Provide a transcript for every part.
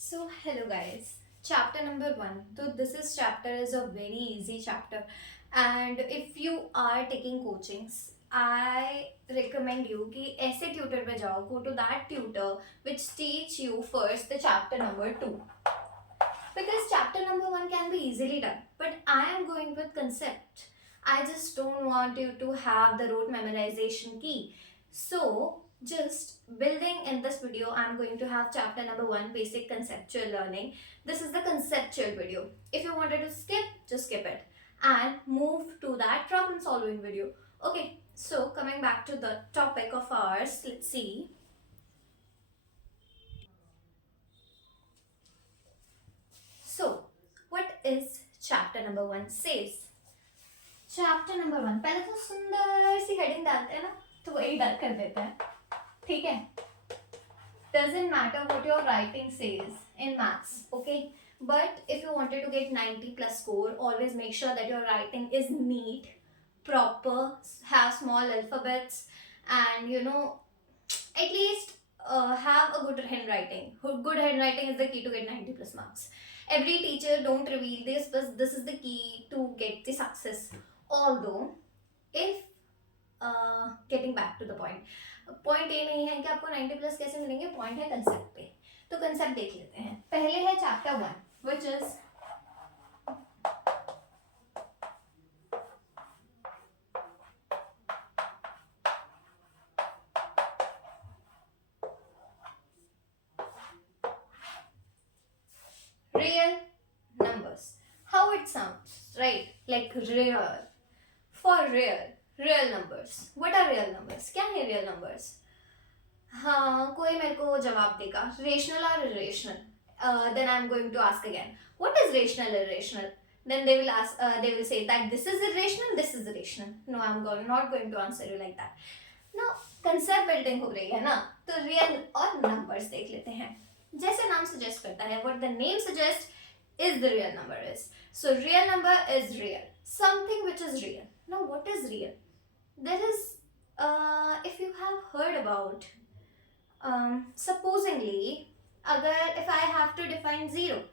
So hello guys, chapter number 1. So this is chapter is a very easy chapter, and if you are taking coachings, I recommend you कि ऐसे tutor पे जाओ. Go to that tutor which teach you first the chapter number 2, because chapter number 1 can be easily done. But I am going with concept. I just don't want you to have the rote memorization key. So just building in this video, I'm going to have chapter number 1, basic conceptual learning. This is the conceptual video. If you wanted to skip, just skip it and move to that problem solving video. Okay, so coming back to the topic of ours, let's see. So what is chapter number 1 says? Chapter number 1, पहले तो सुंदर सी heading डालते हैं ना, तो वही डाल कर देते हैं. ठीक है. Doesn't matter what your writing says in maths, okay? But if you wanted to get 90 plus score, always make sure that your writing is neat, proper, have small alphabets, and at least have a good handwriting. Good handwriting is the key to get 90 plus marks. Every teacher don't reveal this, but this is the key to get the success. Although, if getting back to the point ये नहीं है कि आपको 90 plus कैसे मिलेंगे, point है concept पे. तो कंसेप्ट देख लेते हैं. पहले है chapter 1 which is real numbers. How it sounds, right? Like real. For real numbers. What are real numbers? क्या है real numbers? हाँ, कोई मेरे को जवाब देगा रेशनल और irrational. Then I'm going to ask again, what is rational irrational? Then they will ask, they will say that this is irrational, this is irrational. No, not going to answer you like that. Now concept building हो रही है ना, तो real और numbers देख लेते हैं. जैसे नाम suggest करता है, what the name suggests is the real number is. So real number is real, something which is real. Now what is real? There is, if you have heard about, supposingly, if I have to define zero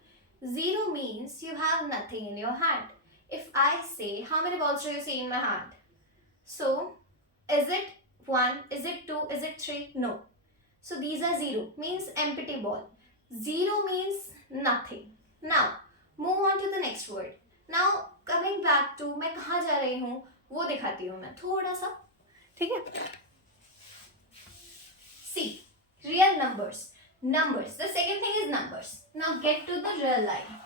means you have nothing in your hand. If I say, how many balls do you see in my hand? So, is it 1, is it 2, is it 3? No. So these are 0, means empty ball. 0 means nothing. Now, move on to the next word. Now, coming back to मैं कहाँ जा रही हूँ वो दिखाती हूँ मैं थोड़ा सा. ठीक है. See, real numbers. The second thing is numbers. Now get to the real line.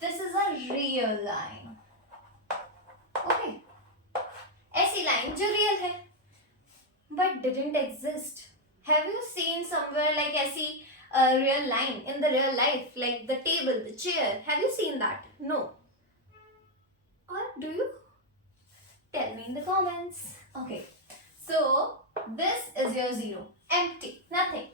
This is a real line. Okay. ऐसी line जो real है, but didn't exist. Have you seen somewhere like ऐसी real line in the real life, like the table, the chair? Have you seen that? No. Or do you? Tell me in the comments. Okay. So this is your 0. Empty. Nothing.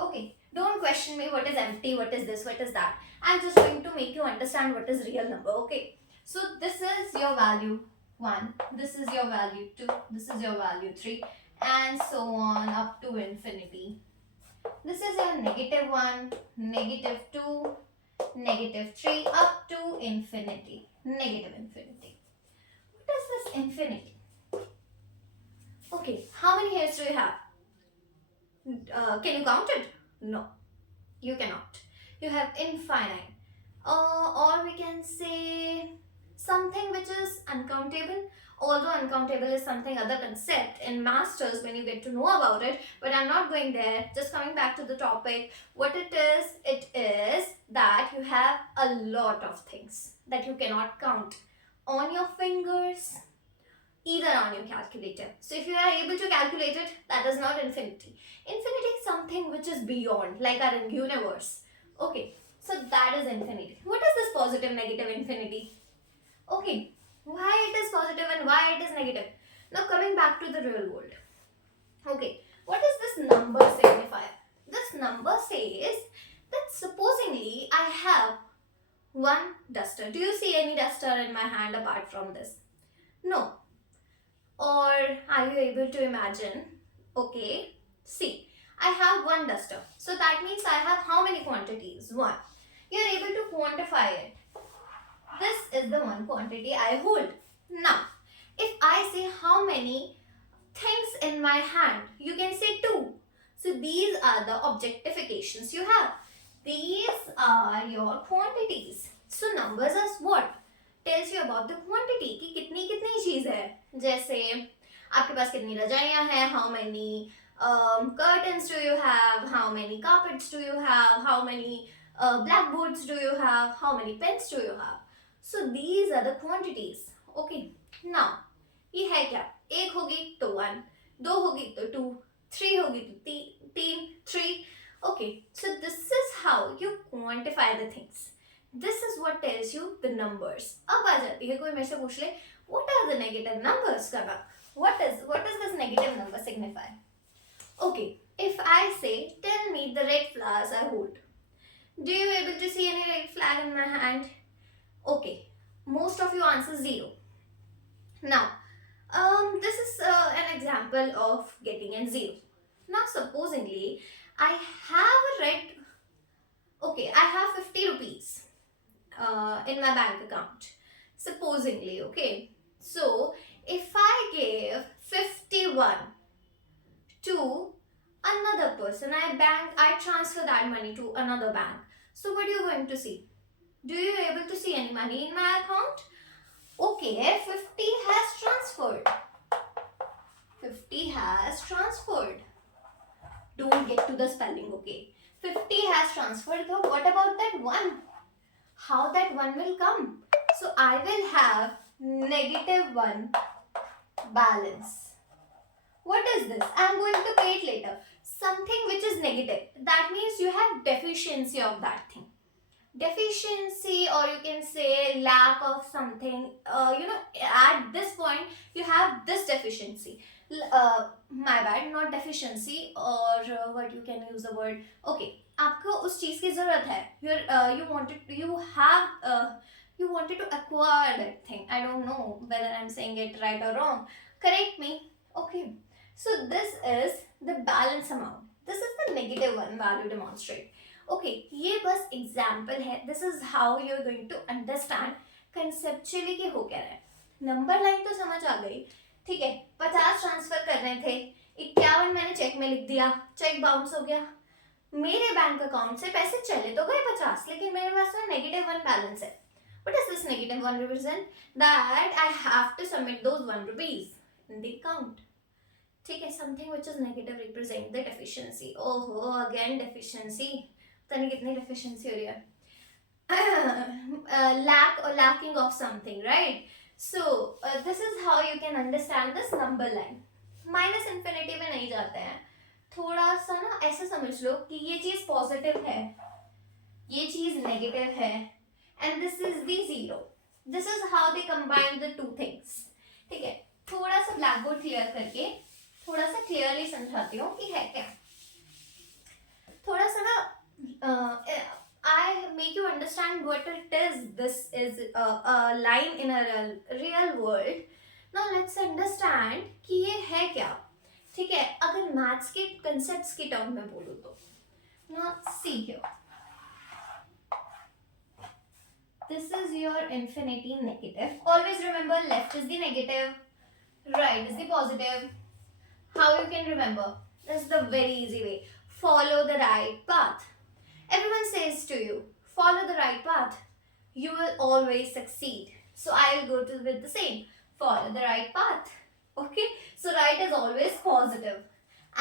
Okay. Don't question me what is empty, what is this, what is that. I'm just going to make you understand what is real number. Okay. So this is your value 1. This is your value 2. This is your value 3. And so on up to infinity. This is your negative 1, negative 2, negative 3 up to infinity. Negative infinity. What is this infinity? Okay, how many hairs do you have? Can you count it? No, you cannot. You have infinite. Or we can say something which is uncountable. Although uncountable is something other concept in masters when you get to know about it, but I'm not going there. Just coming back to the topic, what it is that you have a lot of things that you cannot count on your fingers, either on your calculator. So if you are able to calculate it, that is not infinity. Infinity is something which is beyond, like our universe. Okay, so that is infinity. What is this positive, negative, infinity? Okay, why it is positive and why it is negative? Now coming back to the real world. Okay, what does this number signify? This number says that supposingly I have one duster. Do you see any duster in my hand apart from this? No. Or are you able to imagine? Okay, see, I have one duster. So that means I have how many quantities? One. You are able to quantify it. This is the one quantity I hold. Now, if I say how many things in my hand, you can say two. So these are the objectifications you have. These are your quantities. So numbers is what? Tells you about the quantity कि कितनी कितनी चीज है. जैसे आपके पास कितनी रजाइयाँ हैं, how many curtains do you have, how many carpets do you have, how many blackboards do you have, how many pens do you have. So these are the quantities. Okay. Now ये है क्या? एक होगी तो one, दो होगी तो to, three होगी तो तीन, three. Okay, so this is how you quantify the things. This is what tells you the numbers. अब आ जाती है कोई मेरे से पूछ ले, what are the negative numbers का नाम? What does this negative number signify? Okay, if I say, tell me the red flowers I hold. Do you able to see any red flag in my hand? Okay, most of you answer zero. Now, this is an example of getting a zero. Now, supposingly, I have a red. Okay, I have 50 rupees in my bank account. Supposingly, okay. So, if I give 51 to another person, I transfer that money to another bank. So, what are you going to see? Do you able to see any money in my account? Okay, 50 has transferred. 50 has transferred. Don't get to the spelling, okay? 50 has transferred. So what about that 1? How that 1 will come? So I will have -1 balance. What is this? I am going to pay it later. Something which is negative. That means you have deficiency of that thing. Deficiency, or you can say lack of something. At this point you have this deficiency. My bad, not deficiency, or what you can use the word. Okay, आपको उस चीज की जरूरत है. You wanted to acquire that thing. I don't know whether I'm saying it right or wrong. Correct me. Okay. So this is the balance amount. This is the -1 value demonstrate. Okay, ये बस example है. This is how you're going to understand conceptually कि हो क्या रहा है. Number line तो समझ आ गई. ठीक है, 50 ट्रांसफर कर रहे थे, 51 मैंने चेक में लिख दिया, चेक बाउंस हो गया. मेरे बैंक अकाउंट से पैसे चले तो गए 50, लेकिन मेरे पास में -1 बैलेंस है. What does this -1 represent? That I have to submit those 1 rupees in the account. ठीक है, something which is negative represent the deficiency. Oh, again deficiency. पता नहीं कितनी deficiency हो रही है. Lack or lacking of something, right? So this is how you can understand this number line. Minus infinity में नहीं जाते हैं. थोड़ा सा ना ऐसे समझ लो कि ये चीज पॉजिटिव है, ये चीज नेगेटिव है, and this is the zero. This is how they combine the two things. ठीक है, थोड़ा सा ब्लैक बोर्ड क्लियर करके थोड़ा सा क्लियरली समझाती हूँ कि है क्या. थोड़ा सा ना I make you understand what it is. This is a line in a real world. Now let's understand कि ये है क्या. ठीक है, अगर मैथ्स के कंसेप्ट्स के टर्म में बोलूँ तो. Now see here. This is your infinity negative. Always remember left is the negative, right is the positive. How you can remember? This is the very easy way. Follow the right path. Everyone says to you, follow the right path. You will always succeed. So I will go with the same. Follow the right path. Okay? So right is always positive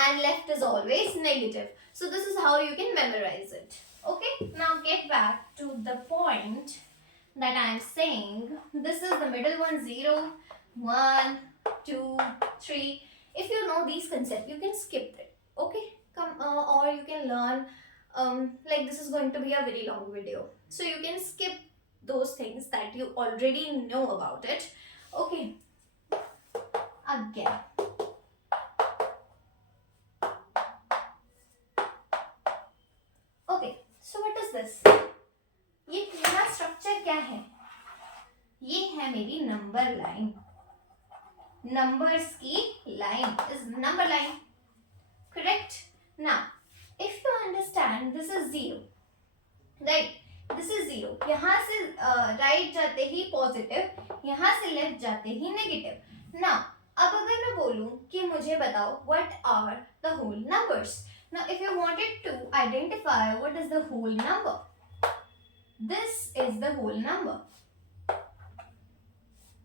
and left is always negative. So this is how you can memorize it. Okay? Now get back to the point that I am saying. This is the middle one, 0, 1, 2, 3. If you know these concepts, you can skip it. Okay? Or you can learn. Like this is going to be a very long video, so you can skip those things that you already know about it. Okay, again. Okay, so what is this? ये पूरा structure क्या है? ये है मेरी number line. Numbers की line is number line. Correct? Now right जाते ही positive, यहाँ से लेफ्ट जाते ही नेगेटिव। नाउ अब अगर मैं बोलूं कि मुझे बताओ what are the whole numbers. Now if you wanted to identify what is the whole number, this is the whole number.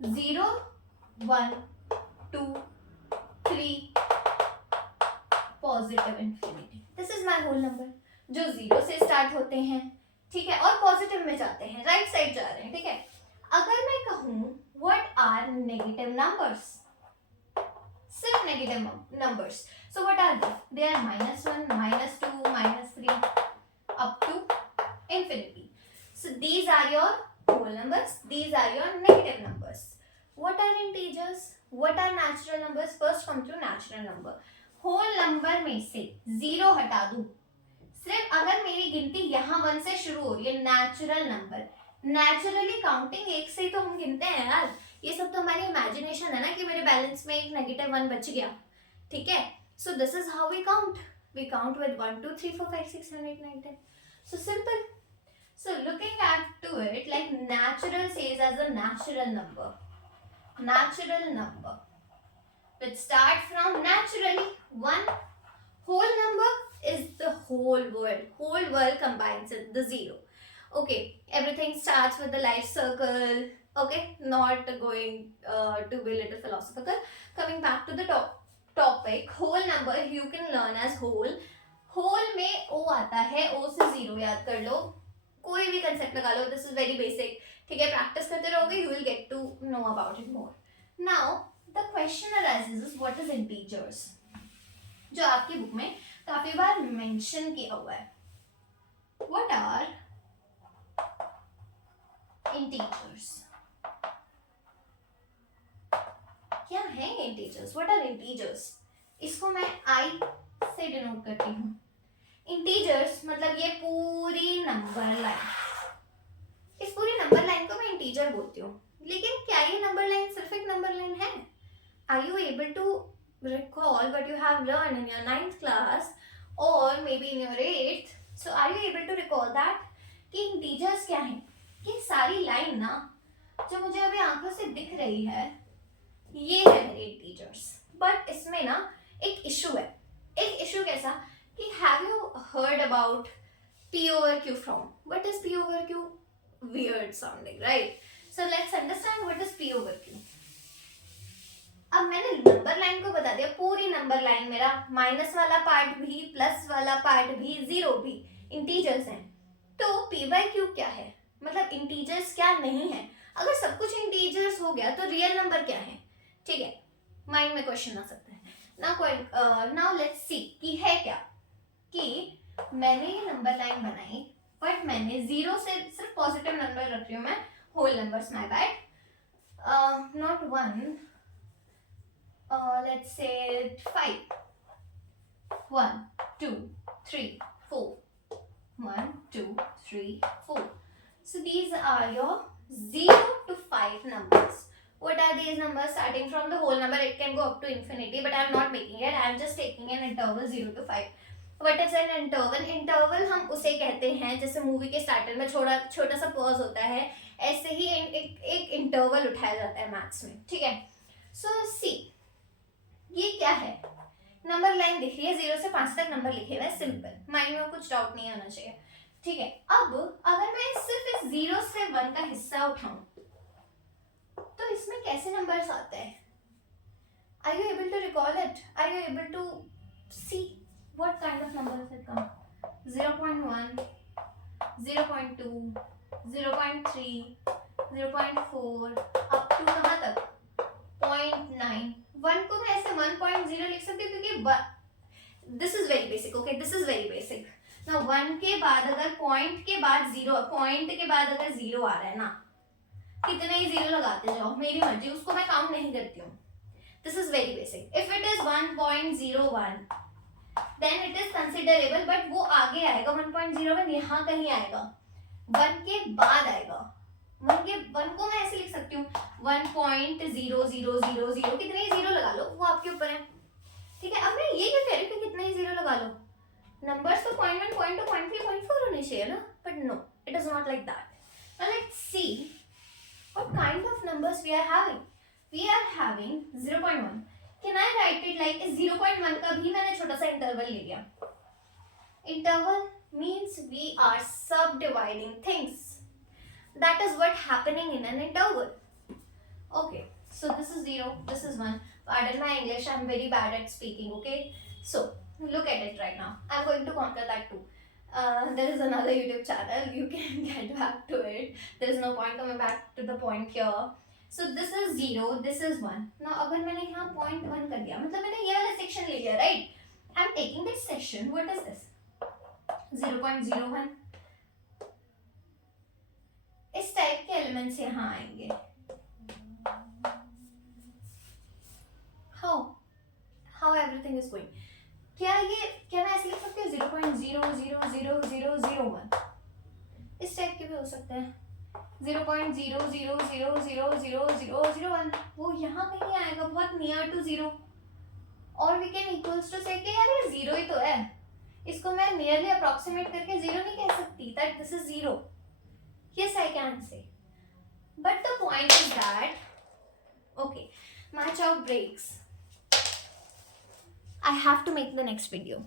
0 1 2 3 positive infinity, this is my whole number, जो 0 से स्टार्ट होते हैं, ठीक है, और पॉजिटिव में जाते हैं, राइट साइड जा रहे हैं, ठीक है। अगर मैं कहूं व्हाट आर नेगेटिव नंबर्स, सिर्फ negative numbers, so what are they are -1 -2 -3 up to infinity. So these are your whole numbers, these are your negative numbers. What are integers, what are natural numbers? First come to natural number. whole number में से 0 हटा दूं, सिर्फ अगर मेरी गिनती यहाँ 1 से शुरू हो रही है, नेचुरल नंबर, नेचुरली काउंटिंग 1 से ही तो हम गिनते हैं यार, ये सब तो हमारी इमेजिनेशन है ना कि मेरे बैलेंस में एक -1 बच गया, ठीक है। So this is how we count with 1 2 3 4 5 6 7 8 9 10, so simple. So looking at to it, like natural says as a natural number which start from naturally 1. Whole number is the whole world combines it, the 0. Okay, everything starts with the life circle. Okay, not going to be little philosophical. Coming back to the topic, whole number you can learn as whole में o आता है, o से 0 याद कर लो, कोई भी concept लगा लो, दिस इज वेरी बेसिक, ठीक है, प्रैक्टिस करते रहोगे, you will get to know about it more. Now the question arises what is integers, जो आपकी बुक में काफी बार मेंशन किया हुआ है। व्हाट आर इंटीजर्स, क्या है इंटीजर्स, व्हाट आर इंटीजर्स? इसको मैं आई से डिनोट करती हूँ। इंटीजर्स मतलब ये पूरी नंबर लाइन, इस पूरी नंबर लाइन को मैं इंटीजर बोलती हूँ। लेकिन क्या ये नंबर लाइन सिर्फ एक नंबर लाइन है? Are you able to recall what you have learn in your 9th class और maybe in your 8th? So are you able to recall that कि इंटीजर्स क्या है? कि सारी लाइन ना जो मुझे अभी आंखों से दिख रही है, ये है मेरे इंटीजर्स। बट इसमें ना एक इशू है। एक इशू कैसा कि have you heard about P over Q form? What is P over Q? Weird sounding, right? So let's understand what is P over Q. अब मैंने नंबर लाइन को बता दिया, पूरी नंबर लाइन मेरा माइनस वाला पार्ट भी, प्लस वाला पार्ट भी, 0 भी इंटीजर्स हैं। तो P by Q क्या है, मतलब इंटीजर्स क्या नहीं है? अगर सब कुछ इंटीजर्स हो गया तो रियल नंबर क्या है? ठीक है, माइंड में क्वेश्चन आ सकता है। नाउ लेट्स सी कि है क्या। कि मैंने ये नंबर लाइन बनाई, बट मैंने 0 से सिर्फ पॉजिटिव नंबर रख रही हूँ मैं, whole numbers, my bad, not 1, let's say 5, 1 2 3 4, 1 2 3 4. So these are your 0 to 5 numbers. What are these numbers? Starting from the whole number, it can go up to infinity, but I am not making it. I am just taking an interval 0 to 5. What is an interval? Interval हम उसे कहते हैं, जैसे movie के starter में छोटा सा pause होता है, ऐसे ही एक इंटरवल उठाया जाता है मैथ्स में, ठीक है। सो सी, ये क्या है? नंबर लाइन दिख रही है, 0 से 5 तक नंबर लिखे हुए हैं, सिंपल, माइंड में कुछ डाउट नहीं होना चाहिए, ठीक है। अब अगर मैं सिर्फ इस 0 से 1 का हिस्सा उठाऊं तो इसमें कैसे नंबर्स आते हैं? Are you able to recall it? Are you able to see what kind of numbers will come? 0.1, 0.2, 0.3, 0.4 up to कहाँ तक? 0.9. 1 को मैं ऐसे 1.0 लिख सकती हूँ क्योंकि this is very basic, okay? This is very basic. Now 1 के बाद अगर पॉइंट के बाद 0, पॉइंट के बाद अगर 0 आ रहा है ना, कितने ही 0 लगाते जाओ, मेरी मर्जी, उसको मैं काउंट नहीं करती हूँ। This is very basic. If it is 1.01, then it is considerable, but वो आगे आएगा, 1.01 यहाँ कहीं आएगा, 1 के बाद आएगा। 1 को मैं ऐसे लिख सकती हूँ 1.0000, कितने ही 0 लगा लो, वो आपके ऊपर है, ठीक है। अब मैं ये क्यों कह रही हूँ कि कितने ही 0 लगा लो? नंबर्स तो 0.1, 0.2, 0.3, 0.4 होने चाहिए ना, but no, it is not like that. Now let's see what kind of numbers we are having. We are having 0.1. Can I write it like 0.1 का भी मैंने छोटा सा interval ले लिया. Interval means we are subdividing things. That is what happening in an interval. Okay, so this is 0, this is 1. Pardon my English, I am very bad at speaking, okay? So, look at it right now. I am going to conquer that too. There is another YouTube channel, you can get back to it. There is no point coming back to the point here. So this is 0, this is 1. Now अगर मैंने यहाँ point 1 कर दिया, मतलब मैंने ये वाला section ले लिया, right? I am taking this section, what is this? 0.01. इस टाइप के एलिमेंट्स यहाँ आएंगे. How everything is going? क्या मैं ऐसे लिख सकती हूँ 0.0000001? इस टाइप के भी हो सकते हैं. 0.0000001 वो यहाँ कहीं आएगा, बहुत नियर टू 0. और वी कैन इक्वल्स टू से कि यार ये 0 ही तो है. इसको मैं नियरली अप्रॉक्सीमेट करके 0 नहीं कह सकती that this is 0. Yes, I can say. But the point is that, okay, my job breaks. I have to make the next video.